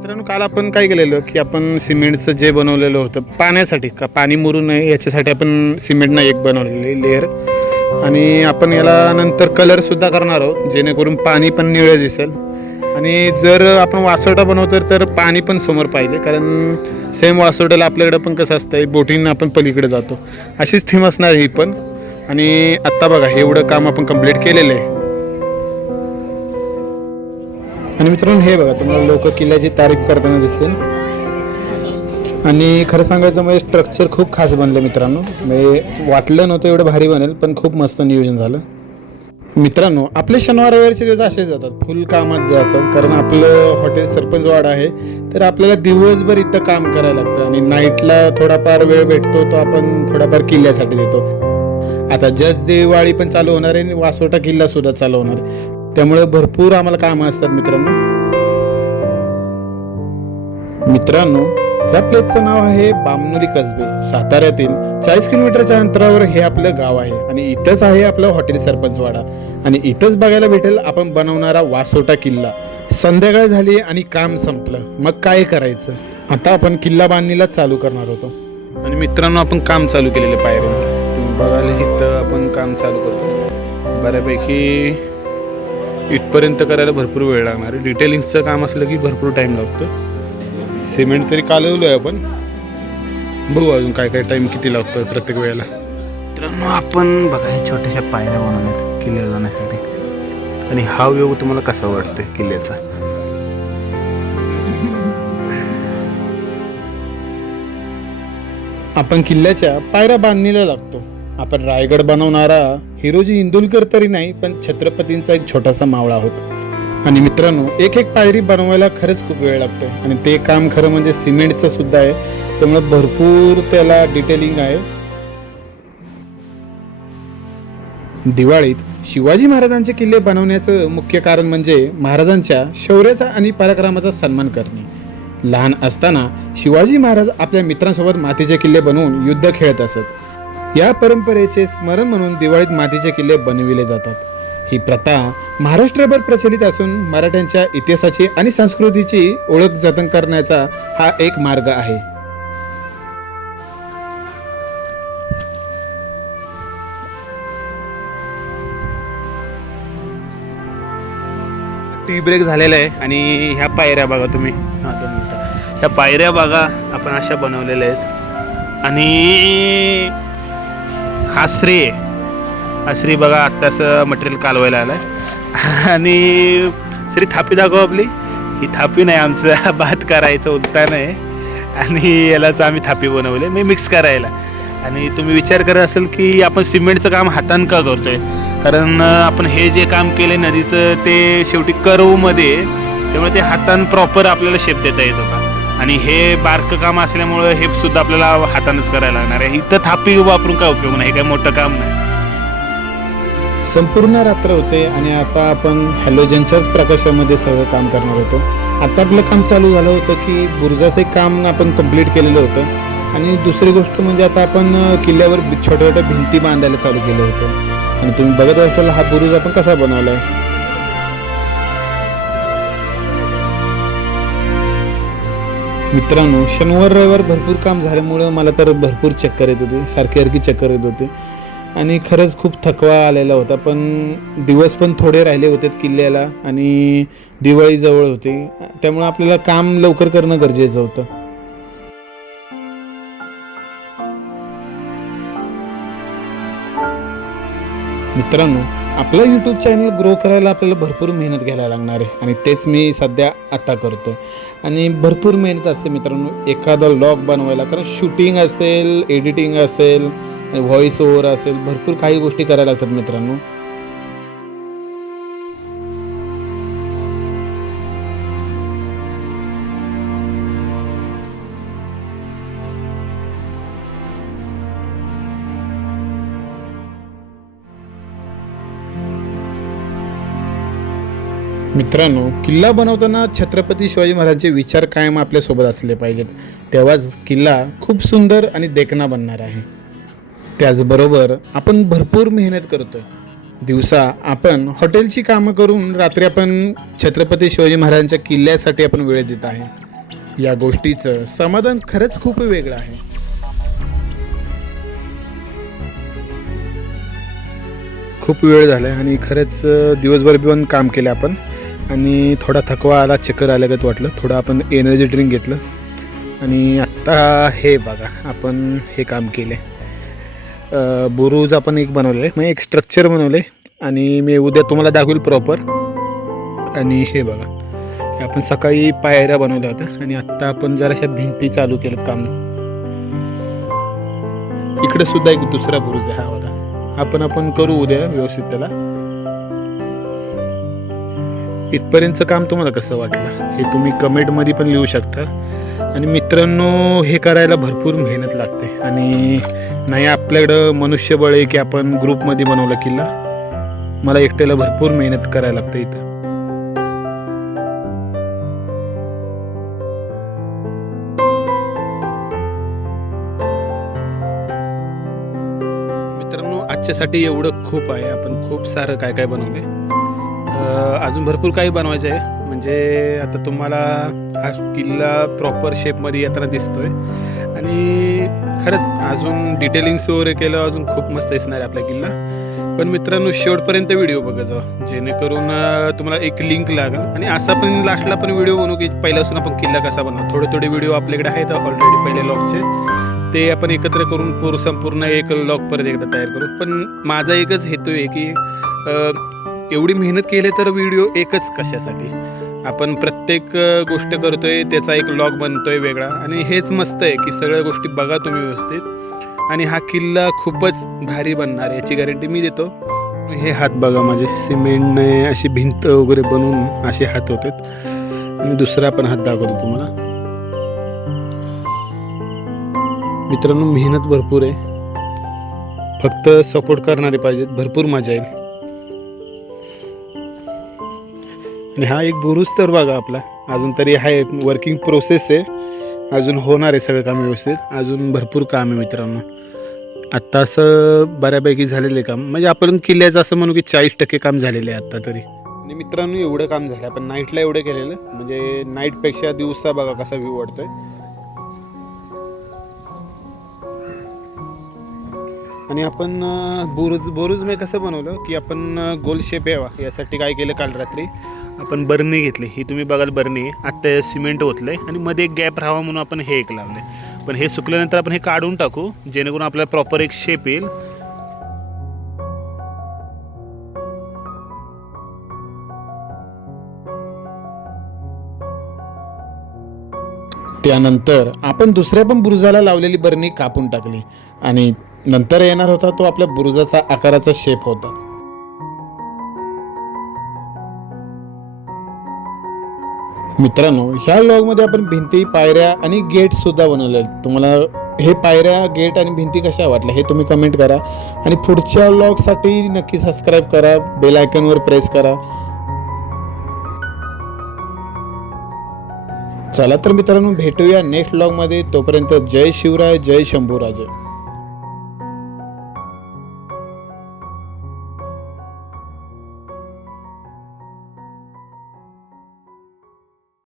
मित्रांनो काल आपण काय केलेलं की आपण सिमेंटचं जे बनवलेलं होतं पाण्यासाठी का पाणी मुरू नये याच्यासाठी आपण सिमेंटनं एक बनवलेली लेअर. आणि आपण याला नंतर कलरसुद्धा करणार आहोत जेणेकरून पाणी पण निळं दिसेल. आणि जर आपण वासोटा बनवतो तर पाणी पण समोर पाहिजे कारण सेम वासोट्याला आपल्याकडे पण कसं असतं बोटीनं आपण पलीकडे जातो. अशीच थीम असणार ही पण. आणि आत्ता बघा एवढं काम आपण कंप्लीट केलेलं आहे. आणि मित्रांनो हे बघा तुम्हाला लोक किल्ल्याची तारीफ करताना दिसतील. आणि खरं सांगायचं म्हणजे स्ट्रक्चर खूप खास बनलं मित्रांनो. म्हणजे वाटलं नव्हतं एवढं भारी बनेल पण खूप मस्त नियोजन झालं. मित्रांनो आपले शनिवार रविवारचे दिवस असे जातात. फुल कामात जातात कारण आपलं हॉटेल सरपंचवाड आहे. तर आपल्याला दिवसभर इथं काम करायला लागतं आणि नाईटला थोडाफार वेळ भेटतो तो आपण थोडाफार किल्ल्यासाठी देतो. आता जज दिवाळी पण चालू होणार आहे आणि वासोटा किल्ला सुद्धा चालू होणार आहे. त्यामुळे भरपूर आम्हाला कामं असतात मित्रांनो. मित्रांनो या प्लेसचं नाव आहे बामनोली कसबे साताऱ्यातील चाळीस किलोमीटरच्या अंतरावर हे आपलं गाव आहे आणि इथंच आहे आपलं हॉटेल सरपंचवाडा. आणि इथंच बघायला भेटेल आपण बनवणारा वासोटा किल्ला. संध्याकाळ झाली आणि काम संपलं. मग काय करायचं? आता आपण किल्ला बांधणीला चालू करणार होतो. आणि मित्रांनो आपण काम चालू केलेलं पायऱ्यांचं तुम्ही बघायला इथं आपण काम चालू करतो. बऱ्यापैकी इथपर्यंत करायला भरपूर वेळ लागणार आहे. डिटेलिंगचं काम असलं की भरपूर टाईम लागतो. सिमेंट तरी कालवलो आहे आपण. बघू अजून काय काय टाईम किती लागतो प्रत्येक वेळेला. मित्रांनो आपण बघा हे छोट्याशा पायऱ्या बनवल्यात किल्ल्याला जाण्यासाठी. आणि हा व्ह्यू तुम्हाला कसा वाटतोय किल्ल्याचा? आपण किल्ल्याच्या पायऱ्या बांधणीला लागतो. आपण रायगड बनवणारा हिरोजी इंदुलकर तरी नाही पण छत्रपतींचा एक छोटासा मावळा होता. आणि मित्रांनो एक एक पायरी बनवायला खरंच खूप वेळ लागतो. आणि ते काम खरं म्हणजे सिमेंटचं सुद्धा आहे. त्यामुळे भरपूर त्याला डिटेलिंग आहे. दिवाळीत शिवाजी महाराजांचे किल्ले बनवण्याचं मुख्य कारण म्हणजे महाराजांच्या शौर्याचा आणि पराक्रमाचा सन्मान करणे. लहान असताना शिवाजी महाराज आपल्या मित्रांसोबत मातीचे किल्ले बनवून युद्ध खेळत असत. या परंपरेचे स्मरण म्हणून दिवाळीत मातीचे किल्ले बनविले जातात. ही प्रथा महाराष्ट्रभर प्रचलित असून मराठ्यांच्या इतिहासाची आणि संस्कृतीची ओळख जतन करण्याचा हा एक मार्ग आहे. टी ब्रेक झालेला आहे आणि ह्या पायऱ्या बघा तुम्ही. हां दोन मिनटं. ह्या पायऱ्या बघा आपण अशा बनवलेल्या आहेत. आणि हा श्री आहे हा श्री बघा आत्ताच मटेरियल कालवायला आलं आणि श्री थापी दाखव आपली. ही थापी नाही आमचं भात करायचं उत्तान आहे आणि यालाच आम्ही थापी बनवले मी मिक्स करायला. आणि तुम्ही विचार करत असाल की आपण सिमेंटचं काम हातानं का करतोय? कारण आपण हे जे काम केलंय नदीचं ते शेवटी करवमध्ये त्यामुळे ते हातानं प्रॉपर आपल्याला शेप देता येत होता. आणि हे बारकं काम असल्यामुळं हे सुद्धा आपल्याला हातानंच करायला लागणार आहे. इथं थापी वापरून काय उपयोग नाही हे काय मोठं काम नाही. संपूर्ण रात्र होते आणि आता आपण हॅलोजनच्याच प्रकाशामध्ये सगळं काम करणार होतो. आता आपलं काम चालू झालं होतं की बुर्जाचे एक काम आपण कंप्लीट केलेलं होतं. आणि दुसरी गोष्ट म्हणजे आता आपण किल्ल्यावर छोट्या छोट्या भिंती बांधायला चालू केलं होतं. आणि तुम्ही बघत असाल हा बुरुज आपण कसा बनवला आहे मित्रांनो शनिवार रविवार भरपूर काम झाल्यामुळं मला तर भरपूर चक्कर येत होती सारखी सारखी चक्कर येत होती. आणि खरंच खूप थकवा आलेला होता पण दिवस पण थोडे राहिले होते किल्ल्याला आणि दिवाळी जवळ होती. त्यामुळं आपल्याला काम लवकर करणं गरजेचं होतं. मित्रांनो आपलं यूट्यूब चॅनल ग्रो करायला आपल्याला भरपूर मेहनत घ्यायला लागणार आहे. आणि तेच मी सध्या आता करतो आणि भरपूर मेहनत असते मित्रांनो. एखादा लॉग बनवायला कारण शूटिंग असेल एडिटिंग असेल आणि व्हॉइस ओव्हर असेल भरपूर काही गोष्टी करायला लागतात मित्रांनो. मित्रांनो किल्ला बनवताना छत्रपती शिवाजी महाराजांचे विचार कायम आपल्यासोबत असले पाहिजेत. तेव्हाच किल्ला खूप सुंदर आणि देखणा बनणार आहे. त्याचबरोबर आपण भरपूर मेहनत करतोय. दिवसा आपण हॉटेलची कामं करून रात्री आपण छत्रपती शिवाजी महाराजांच्या किल्ल्यासाठी आपण वेळ देत आहे. या गोष्टीचं समाधान खरंच खूप वेगळं आहे. खूप वेळ झाला आहे आणि खरंच दिवसभर बिवन काम केलं आपण. आणि थोडा थकवा आला चक्कर आल्यागत वाटलं. थोडं आपण एनर्जी ड्रिंक घेतलं. आणि आत्ता हे बघा आपण हे काम केलं. आहे बुरुज आपण एक बनवलेलं आहे. म्हणजे एक स्ट्रक्चर बनवलं आहे आणि मी उद्या तुम्हाला दाखवेल प्रॉपर आणि हे बघा आपण सकाळी पायऱ्या बनवल्या होत्या. आणि आत्ता आपण जराशा भिंती चालू केल्यात काम. इकडे सुद्धा एक दुसरा बुरुज आहे हा बघा. आपण आपण करू उद्या व्यवस्थित त्याला. इथपर्यंतचं काम तुम्हाला कसं वाटलं? हे तुम्ही कमेंटमध्ये पण लिहू शकता. आणि मित्रांनो हे करायला भरपूर मेहनत लागते. आणि नाही आपल्याकडं मनुष्यबळ आहे की आपण ग्रुपमध्ये बनवला किल्ला. मला एकट्याला भरपूर मेहनत करायला लागते इथं. मित्रांनो आजच्यासाठी एवढं खूप आहे. आपण खूप सारं काय काय बनवले अजून भरपूर काही बनवायचं आहे. म्हणजे आता तुम्हाला हा किल्ला प्रॉपर शेपमध्ये येताना दिसतोय. आणि खरंच अजून डिटेलिंग्स वगैरे केलं अजून खूप मस्त दिसणार आहे आपला किल्ला. पण मित्रांनो शेवटपर्यंत व्हिडिओ बघत जाऊ जेणेकरून तुम्हाला एक लिंक लागेल. आणि असा पण लास्टला पण व्हिडिओ बनवू की पहिल्यापासून आपण किल्ला कसा बनवू. थोडे थोडे व्हिडिओ आपल्याकडे आहेत ऑलरेडी पहिले लॉकचे ते आपण एकत्र करून पूर संपूर्ण एक लॉक परत एकदा तयार करू. पण माझा एकच हेतू आहे की एवढी मेहनत केली तर व्हिडिओ एकच कशासाठी? आपण प्रत्येक गोष्ट करतोय त्याचा एक लॉग बनतोय वेगळा. आणि हेच मस्त आहे की सगळ्या गोष्टी बघा तुम्ही व्यवस्थित. आणि हा किल्ला खूपच भारी बनणार याची गॅरंटी मी देतो. हे हात बघा माझे सिमेंटने अशी भिंत वगैरे बनवून असे हात होते आणि दुसरा पण हात दाखवतो तुम्हाला. मित्रांनो मेहनत भरपूर आहे. फक्त सपोर्ट करणारे पाहिजेत भरपूर मजा येईल. आणि हा एक बुरुज तर बघा आपला. अजून तरी आहे वर्किंग प्रोसेस आहे. अजून होणार आहे सगळं काम व्यवस्थित. अजून भरपूर काम आहे मित्रांनो. आत्ता असं बऱ्यापैकी झालेलं आहे काम. म्हणजे आपण किल्ल्याचं असं म्हणू की चाळीस टक्के काम झालेलं आहे आत्ता तरी. आणि मित्रांनो एवढं काम झालं. आपण नाईटला एवढं केलेलं. म्हणजे नाईटपेक्षा दिवसा बघा कसा व्ह्यू वाटतोय आणि आपण बुरुज बुरुज मी कसं बनवलं की आपण गोल शेप यावा. यासाठी काय केलं काल रात्री? आपण बरणी घेतली. ही तुम्ही बघाल बरणी. आत्ता सिमेंट ओतलंय आणि मध्ये एक गॅप राहावा म्हणून आपण हे एक लावलंय. पण हे सुकल्यानंतर आपण हे काढून टाकू जेणेकरून आपल्याला प्रॉपर एक शेप येईल. त्यानंतर आपण दुसऱ्या पण बुरुजाला लावलेली बरणी कापून टाकली. आणि नंतर येणार होता तो आपल्या बुरुजाचा आकाराचा शेप होता. मित्रांनो ह्या लॉगमध्ये आपण भिंती पायऱ्या आणि गेट सुद्धा बनवले आहेत. तुम्हाला हे पायऱ्या गेट आणि भिंती कशा वाटल्या हे तुम्ही कमेंट करा. आणि पुढच्या लॉगसाठी नक्की सबस्क्राईब करा बेल आयकॉनवर प्रेस करा. चला तर मित्रांनो भेटूया नेक्स्ट लॉगमध्ये तोपर्यंत जय शिवराय जय शंभूराजे.